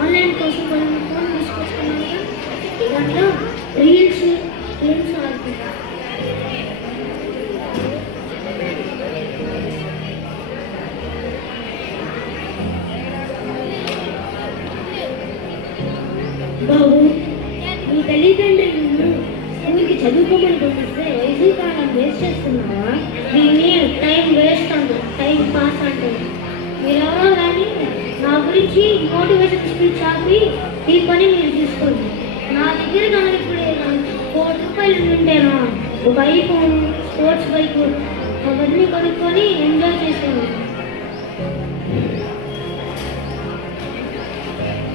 Online కోసం phone తీసుకొచ్చుకున్నాక దాంట్లో reels games ఆడుకుంటా. బాబు, నీ తల్లిదండ్రులను స్కూల్కి చదువుకోమని పంపిస్తే వయసు కాలం వేస్ట్ చేస్తున్నావా? దీన్ని టైం వేస్ట్ అంటారు, టైం పాస్ అంటారు. మీరెవరో కానీ నా గురించి మోటివేషన్ స్పీచ్ ఆపి ఈ పని మీరు తీసుకోండి. నా దగ్గర కనుక ఇప్పుడు ₹1,00,000 ఉంటేనా ఒక ఐఫోన్, స్పోర్ట్స్ బైక్ అవన్నీ కొనుక్కొని ఎంజాయ్ చేసేవాడు.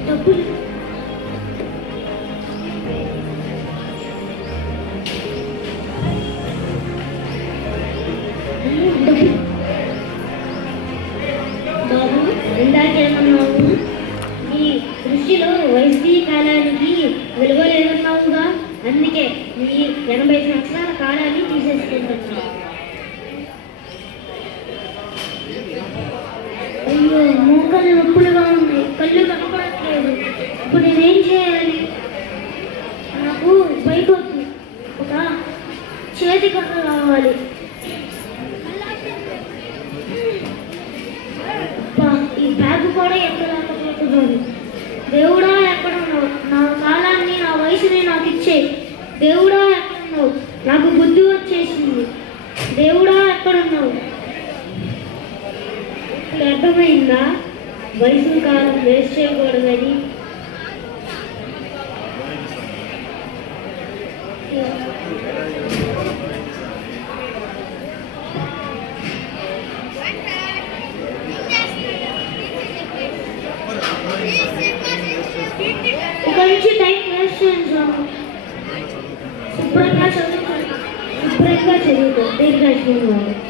డబ్బులు బాబు, ఇందాకేమన్నావు? ఈ దృష్టిలో వైద్య కాలానికి విలువ లేదన్నావుగా, అందుకే ఈ 80 సంవత్సరాల కాలాన్ని తీసేసుకుంటున్నావు. అయ్యో, మోకాళ్ళు నొప్పులుగా ఉన్నాయి, కళ్ళు కనపడట్లేదు. ఇప్పుడు నేనేం చేయాలి? నాకు బైక్ వద్దు, ఒక చేతి కర్ర కావాలి. ఈ బ్యాగ్ కూడా ఎక్కడ రాకపోతున్నాను. దేవుడా ఎక్కడున్నావు? నా కాలాన్ని, నా వయసుని నాకు ఇచ్చే. దేవుడా ఎక్కడున్నావు? నాకు బుద్ధి వచ్చేసింది. దేవుడా ఎక్కడున్నావు? ఇప్పుడు అర్థమైందా వయసు కాలం వేస్ట్ చేయకూడదని? ఒక నుంచి టైం వేస్ట్ చేయించాను. శుభ్రంగా చదువుతాను, శుభ్రంగా చదువుతాను.